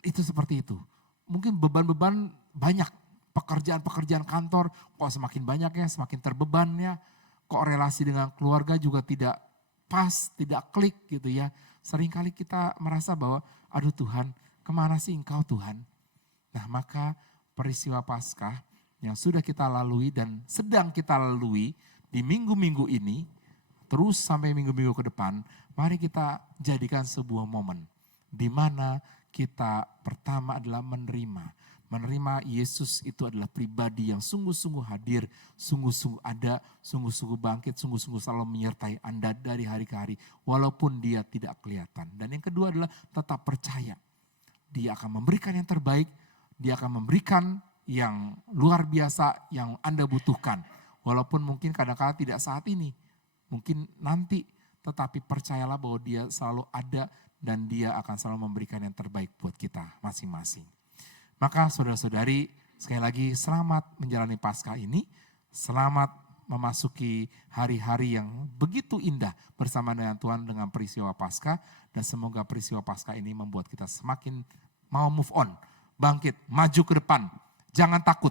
itu seperti itu. Mungkin beban-beban banyak, pekerjaan-pekerjaan kantor kok semakin banyak ya, semakin terbeban ya. Kok relasi dengan keluarga juga tidak pas, tidak klik gitu ya. Seringkali kita merasa bahwa, aduh Tuhan, kemana sih Engkau Tuhan? Nah maka peristiwa Paskah yang sudah kita lalui dan sedang kita lalui di minggu-minggu ini, terus sampai minggu-minggu ke depan, mari kita jadikan sebuah momen di mana kita pertama adalah menerima Yesus itu adalah pribadi yang sungguh-sungguh hadir, sungguh-sungguh ada, sungguh-sungguh bangkit, sungguh-sungguh selalu menyertai Anda dari hari ke hari, walaupun dia tidak kelihatan. Dan yang kedua adalah tetap percaya. Dia akan memberikan yang terbaik, dia akan memberikan yang luar biasa yang Anda butuhkan. Walaupun mungkin kadang-kadang tidak saat ini, mungkin nanti, tetapi percayalah bahwa dia selalu ada dan dia akan selalu memberikan yang terbaik buat kita masing-masing. Maka saudara-saudari, sekali lagi selamat menjalani Paskah ini, selamat memasuki hari-hari yang begitu indah bersama dengan Tuhan dengan peristiwa Paskah, dan semoga peristiwa Paskah ini membuat kita semakin mau move on, bangkit, maju ke depan, jangan takut.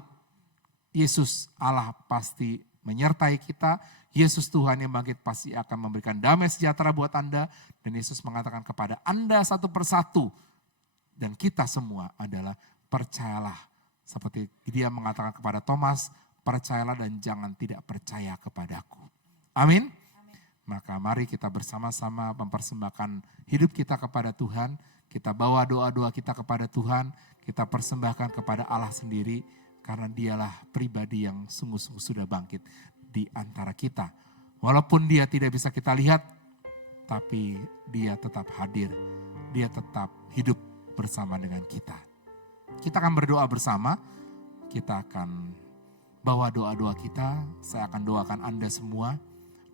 Yesus Allah pasti menyertai kita, Yesus Tuhan yang bangkit pasti akan memberikan damai sejahtera buat Anda, dan Yesus mengatakan kepada Anda satu persatu, dan kita semua adalah percayalah. Seperti dia mengatakan kepada Thomas, percayalah dan jangan tidak percaya kepadaku. Amin. Maka mari kita bersama-sama mempersembahkan hidup kita kepada Tuhan, kita bawa doa-doa kita kepada Tuhan, kita persembahkan kepada Allah sendiri, karena dialah pribadi yang sungguh-sungguh sudah bangkit di antara kita. Walaupun dia tidak bisa kita lihat, tapi dia tetap hadir, dia tetap hidup bersama dengan kita. Kita akan berdoa bersama, kita akan bawa doa-doa kita, saya akan doakan Anda semua,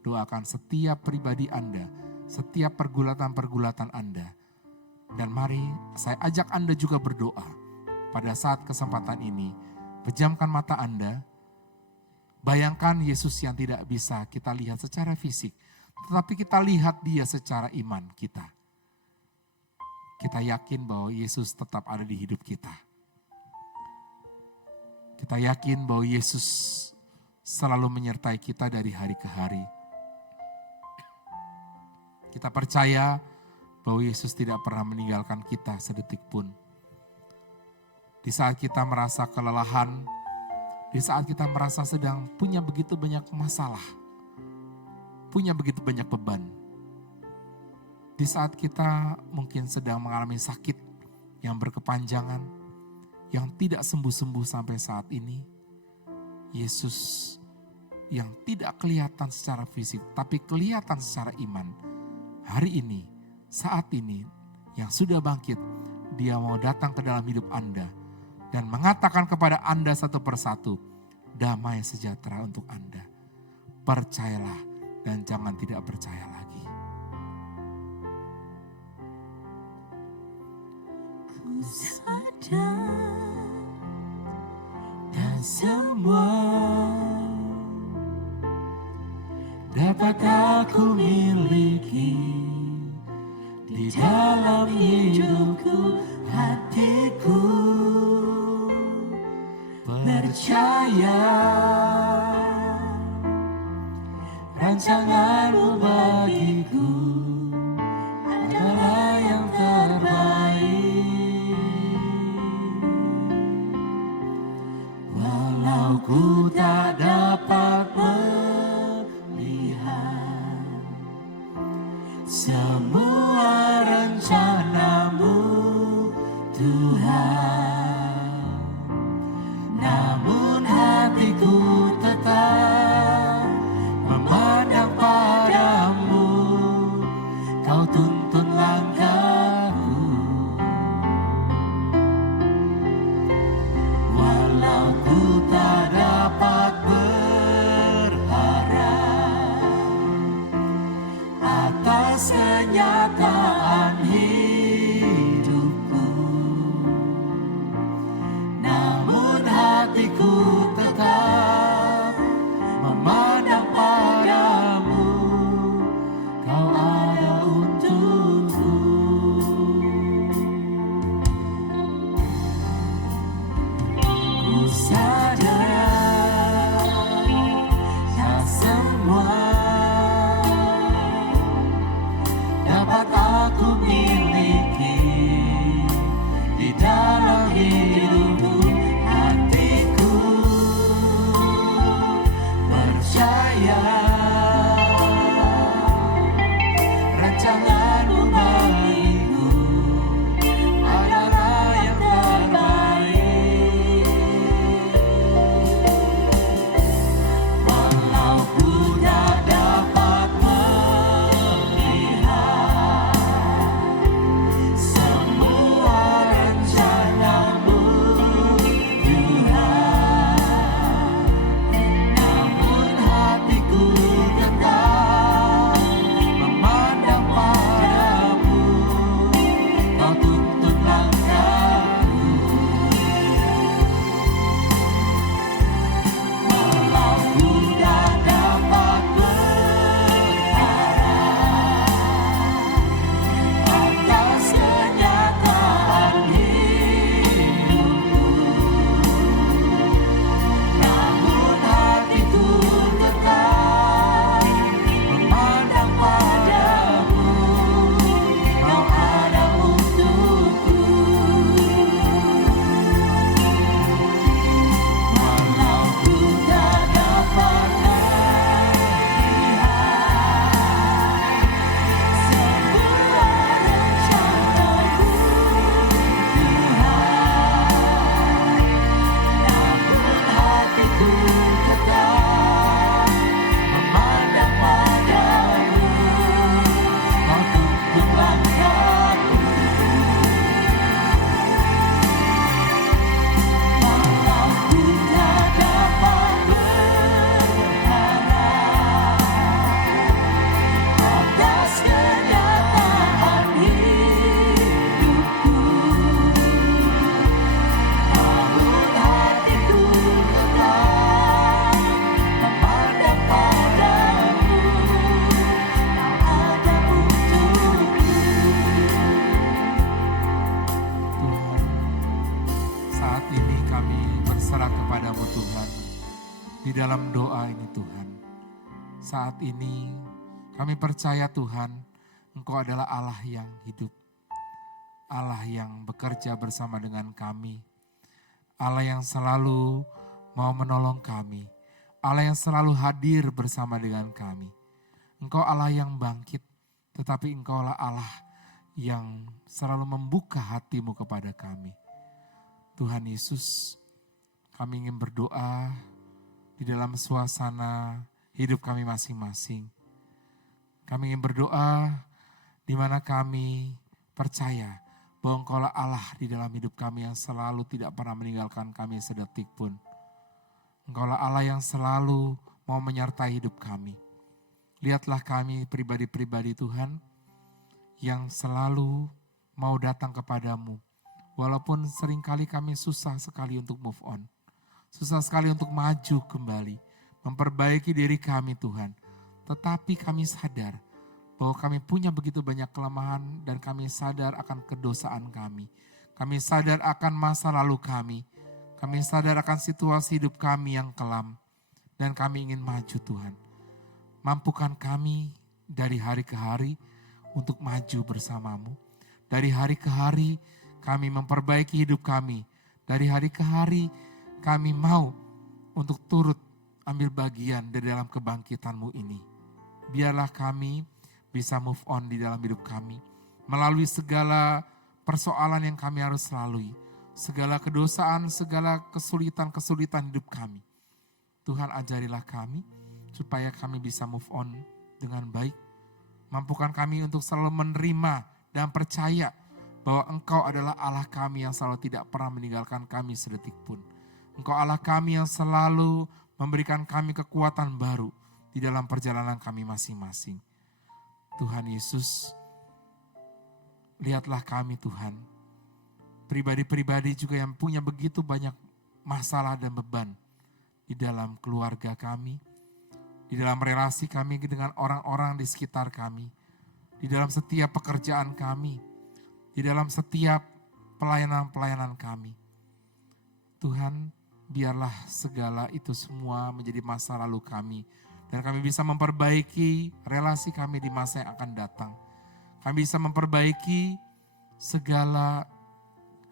doakan setiap pribadi Anda, setiap pergulatan-pergulatan Anda. Dan mari saya ajak Anda juga berdoa pada saat kesempatan ini, pejamkan mata Anda, bayangkan Yesus yang tidak bisa kita lihat secara fisik, tetapi kita lihat dia secara iman kita. Kita yakin bahwa Yesus tetap ada di hidup kita. Kita yakin bahwa Yesus selalu menyertai kita dari hari ke hari. Kita percaya bahwa Yesus tidak pernah meninggalkan kita sedetik pun. Di saat kita merasa kelelahan, di saat kita merasa sedang punya begitu banyak masalah, punya begitu banyak beban, di saat kita mungkin sedang mengalami sakit yang berkepanjangan, yang tidak sembuh-sembuh sampai saat ini, Yesus yang tidak kelihatan secara fisik, tapi kelihatan secara iman, hari ini, saat ini, yang sudah bangkit, dia mau datang ke dalam hidup Anda, dan mengatakan kepada Anda satu persatu, damai sejahtera untuk Anda. Percayalah dan jangan tidak percaya lagi. Ku sadar dan semua dapat aku miliki di dalam hidupku, hatiku percaya rancanganmu bagiku adalah yang terbaik. semua rencana-Mu Tuhan. Namun hatiku tetap memandang padamu, Kau tuntun langkahku. Walau ku tak dapat berharap atas kenyataan hidupku, namun hatiku tetap memandang padamu, Kau ada untukku. Ku sadar tak semua dapat aku miliki di dalam hidupku. Hatiku percaya rencana-Mu bagiku adalah yang terbaik. Walau ku tak dapat melihat semua rencana-Mu Tuhan, namun hatiku tetap memandang padamu, Kau tuntun langkahku. Walau ku tak dapat berharap atas kenyataan hidupku, namun hatiku tetap memandang padamu, Kau ada untukku. Walau ku tak dapat melihat semua rencana-Mu Tuhan, namun hatiku tetap memandang padamu, Kau tuntun langkahku. Walau ku tak dapat berharap atas kenyataan hidupku, namun hatiku tetap memandang padamu, Kau ada untukku. Tuhan, saat ini kami berserah kepada-Mu Tuhan, di dalam doa ini Tuhan. Saat ini kami percaya Tuhan, Engkau adalah Allah yang hidup, Allah yang bekerja bersama dengan kami, Allah yang selalu mau menolong kami, Allah yang selalu hadir bersama dengan kami. Engkau Allah yang bangkit, tetapi Engkaulah Allah yang selalu membuka hati-Mu kepada kami. Tuhan Yesus, kami ingin berdoa di dalam suasana hidup kami masing-masing. Kami ingin berdoa di mana kami percaya bahwa Engkaulah Allah di dalam hidup kami yang selalu tidak pernah meninggalkan kami sedetik pun. Engkaulah Allah yang selalu mau menyertai hidup kami. Lihatlah kami pribadi-pribadi Tuhan yang selalu mau datang kepadamu. Walaupun seringkali kami susah sekali untuk move on. Susah sekali untuk maju kembali. Memperbaiki diri kami Tuhan. Tetapi kami sadar bahwa kami punya begitu banyak kelemahan dan kami sadar akan kedosaan kami. Kami sadar akan masa lalu kami. Kami sadar akan situasi hidup kami yang kelam. Dan kami ingin maju Tuhan. Mampukan kami dari hari ke hari untuk maju bersamamu. Dari hari ke hari kami memperbaiki hidup kami. Dari hari ke hari kami mau untuk turut ambil bagian dari dalam kebangkitan-Mu ini. Biarlah kami bisa move on di dalam hidup kami. Melalui segala persoalan yang kami harus lalui. Segala kedosaan, segala kesulitan-kesulitan hidup kami. Tuhan ajarilah kami supaya kami bisa move on dengan baik. Mampukan kami untuk selalu menerima dan percaya bahwa Engkau adalah Allah kami yang selalu tidak pernah meninggalkan kami sedetik pun. Engkau Allah kami yang selalu memberikan kami kekuatan baru di dalam perjalanan kami masing-masing. Tuhan Yesus, lihatlah kami Tuhan. Pribadi-pribadi juga yang punya begitu banyak masalah dan beban di dalam keluarga kami, di dalam relasi kami dengan orang-orang di sekitar kami, di dalam setiap pekerjaan kami, di dalam setiap pelayanan-pelayanan kami. Tuhan, biarlah segala itu semua menjadi masa lalu kami, dan kami bisa memperbaiki relasi kami di masa yang akan datang. Kami bisa memperbaiki segala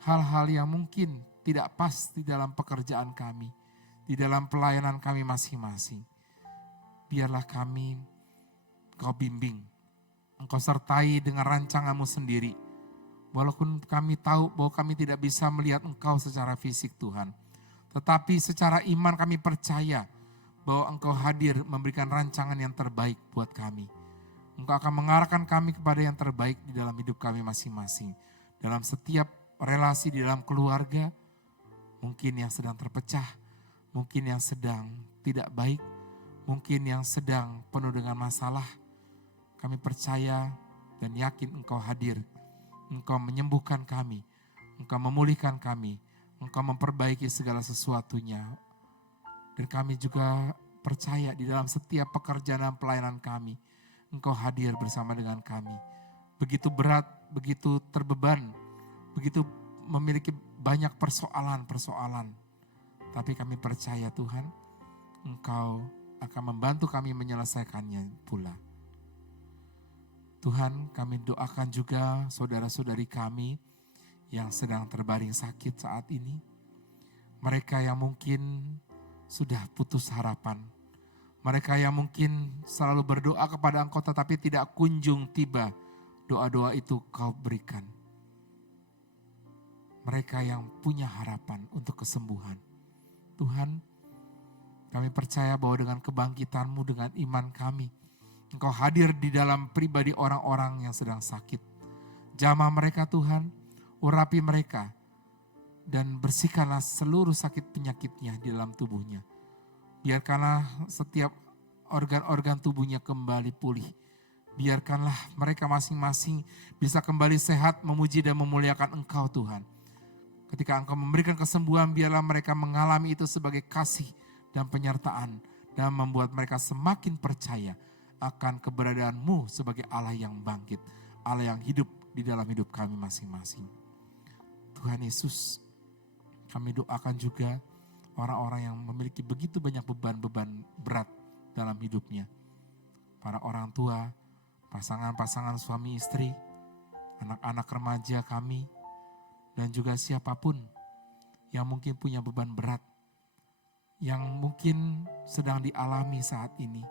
hal-hal yang mungkin tidak pas di dalam pekerjaan kami, di dalam pelayanan kami masing-masing. Biarlah kami Engkau bimbing, Engkau sertai dengan rancangan-Mu sendiri. Walaupun kami tahu bahwa kami tidak bisa melihat Engkau secara fisik Tuhan. Tetapi secara iman kami percaya bahwa Engkau hadir memberikan rancangan yang terbaik buat kami. Engkau akan mengarahkan kami kepada yang terbaik di dalam hidup kami masing-masing. Dalam setiap relasi di dalam keluarga, mungkin yang sedang terpecah, mungkin yang sedang tidak baik, mungkin yang sedang penuh dengan masalah. Kami percaya dan yakin Engkau hadir. Engkau menyembuhkan kami, Engkau memulihkan kami, Engkau memperbaiki segala sesuatunya. Dan kami juga percaya di dalam setiap pekerjaan dan pelayanan kami, Engkau hadir bersama dengan kami. Begitu berat, begitu terbeban, begitu memiliki banyak persoalan-persoalan. Tapi kami percaya Tuhan, Engkau akan membantu kami menyelesaikannya pula. Tuhan, kami doakan juga saudara-saudari kami yang sedang terbaring sakit saat ini. Mereka yang mungkin sudah putus harapan. Mereka yang mungkin selalu berdoa kepada Engkau tetapi tidak kunjung tiba. Doa-doa itu Kau berikan. Mereka yang punya harapan untuk kesembuhan. Tuhan, kami percaya bahwa dengan kebangkitan-Mu, dengan iman kami, Engkau hadir di dalam pribadi orang-orang yang sedang sakit. Jamah mereka Tuhan, urapi mereka, dan bersihkanlah seluruh sakit penyakitnya di dalam tubuhnya. Biarkanlah setiap organ-organ tubuhnya kembali pulih. Biarkanlah mereka masing-masing bisa kembali sehat, memuji dan memuliakan Engkau Tuhan. Ketika Engkau memberikan kesembuhan, biarlah mereka mengalami itu sebagai kasih dan penyertaan, dan membuat mereka semakin percaya akan keberadaan-Mu sebagai Allah yang bangkit, Allah yang hidup di dalam hidup kami masing-masing. Tuhan Yesus, kami doakan juga orang-orang yang memiliki begitu banyak beban-beban berat dalam hidupnya. Para orang tua, pasangan-pasangan suami istri, anak-anak remaja kami, dan juga siapapun yang mungkin punya beban berat, yang mungkin sedang dialami saat ini,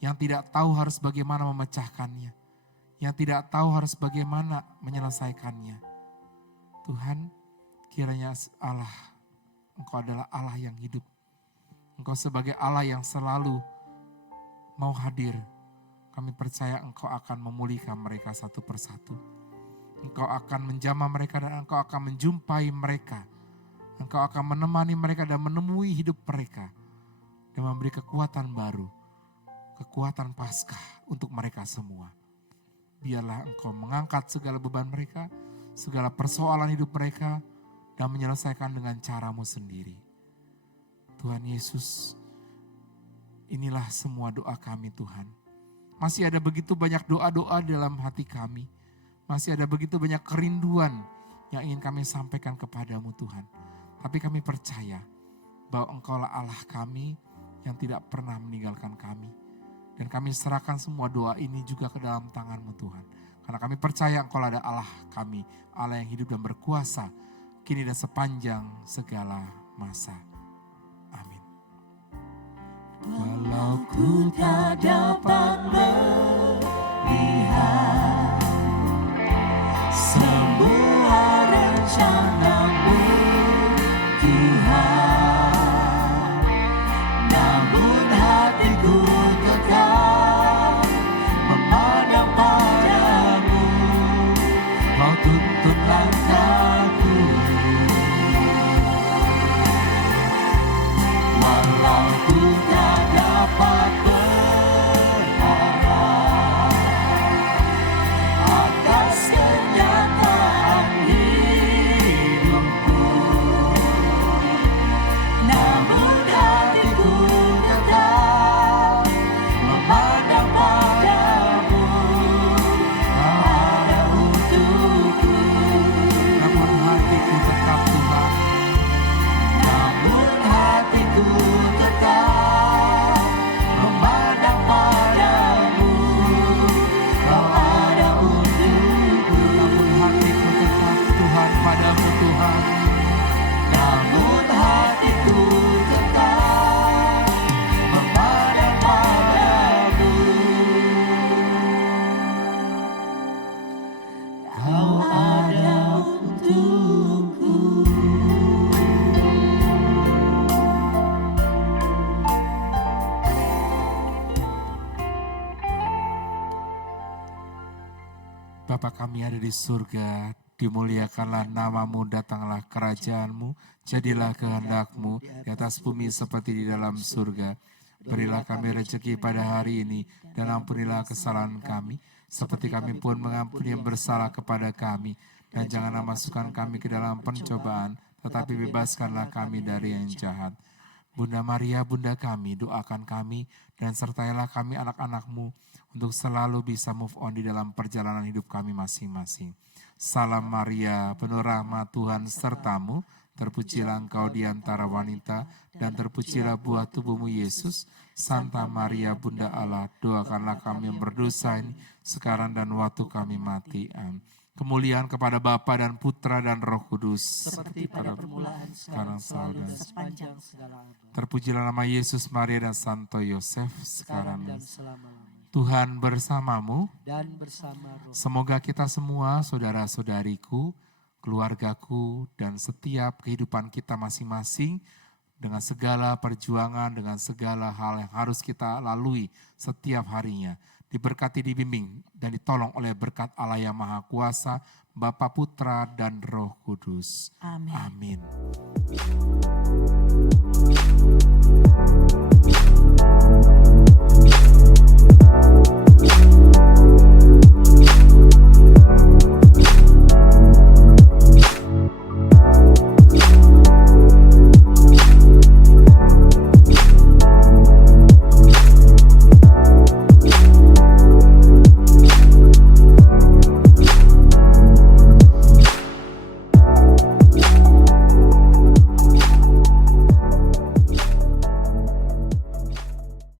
yang tidak tahu harus bagaimana memecahkannya, yang tidak tahu harus bagaimana menyelesaikannya. Tuhan, kiranya Allah, Engkau adalah Allah yang hidup. Engkau sebagai Allah yang selalu mau hadir. Kami percaya Engkau akan memulihkan mereka satu persatu. Engkau akan menjamah mereka dan Engkau akan menjumpai mereka. Engkau akan menemani mereka dan menemui hidup mereka. Dan memberi kekuatan baru. Kekuatan Paskah untuk mereka semua. Biarlah Engkau mengangkat segala beban mereka, segala persoalan hidup mereka, dan menyelesaikan dengan cara-Mu sendiri. Tuhan Yesus, inilah semua doa kami Tuhan. Masih ada begitu banyak doa-doa dalam hati kami. Masih ada begitu banyak kerinduan yang ingin kami sampaikan kepadamu Tuhan. Tapi kami percaya bahwa Engkau lah Allah kami yang tidak pernah meninggalkan kami. Dan kami serahkan semua doa ini juga ke dalam tangan-Mu Tuhan. Karena kami percaya Engkau ada Allah kami, Allah yang hidup dan berkuasa, kini dan sepanjang segala masa. Amin. Walau ku tak dapat beri rencana-Mu Tuhan, namun hatiku tetap memandang padamu. Kau tuntun langkahku, walau ku tak dapat berharap atas kenyataan hidupku, namun hatiku tetap memandang padamu. Kau ada untukku, Namun hatiku tetap Tuhan, namun hatiku tetap memandang padamu. Kau ada untukku, namun hatiku tetap Tuhan padamu Tuhan. namun hatiku tetap memandang padamu. Kau ada untukku. Bapa kami ada di surga, dimuliakanlah namamu, datanglah kerajaanmu, jadilah kehendakmu di atas bumi seperti di dalam surga. Berilah kami rezeki pada hari ini, dan ampunilah kesalahan kami, seperti kami pun mengampuni yang bersalah kepada kami. Dan janganlah masukkan kami ke dalam pencobaan, tetapi bebaskanlah kami dari yang jahat. Bunda Maria, Bunda kami, doakan kami, dan sertailah kami anak-anak-Mu, untuk selalu bisa move on di dalam perjalanan hidup kami masing-masing. Salam Maria, penuh rahmat Tuhan sertamu, terpujilah engkau di antara wanita, dan terpujilah buah tubuhmu Yesus. Santa Maria, Bunda Allah, doakanlah kami yang berdosa ini, sekarang dan waktu kami mati. Amin. Kemuliaan kepada Bapa dan Putra dan Roh Kudus. Seperti pada permulaan, sekarang, selalu, dan sepanjang segala abad. Terpujilah nama Yesus, Maria, dan Santo Yosef, Sekarang sekarang. dan selama-lamanya. Tuhan bersamamu. Dan bersama roh. Semoga kita semua, saudara-saudariku, keluargaku, dan setiap kehidupan kita masing-masing, dengan segala perjuangan, dengan segala hal yang harus kita lalui setiap harinya, diberkati, dibimbing, dan ditolong oleh berkat Allah yang Maha Kuasa, Bapa, Putra, dan Roh Kudus. Amin. Amin.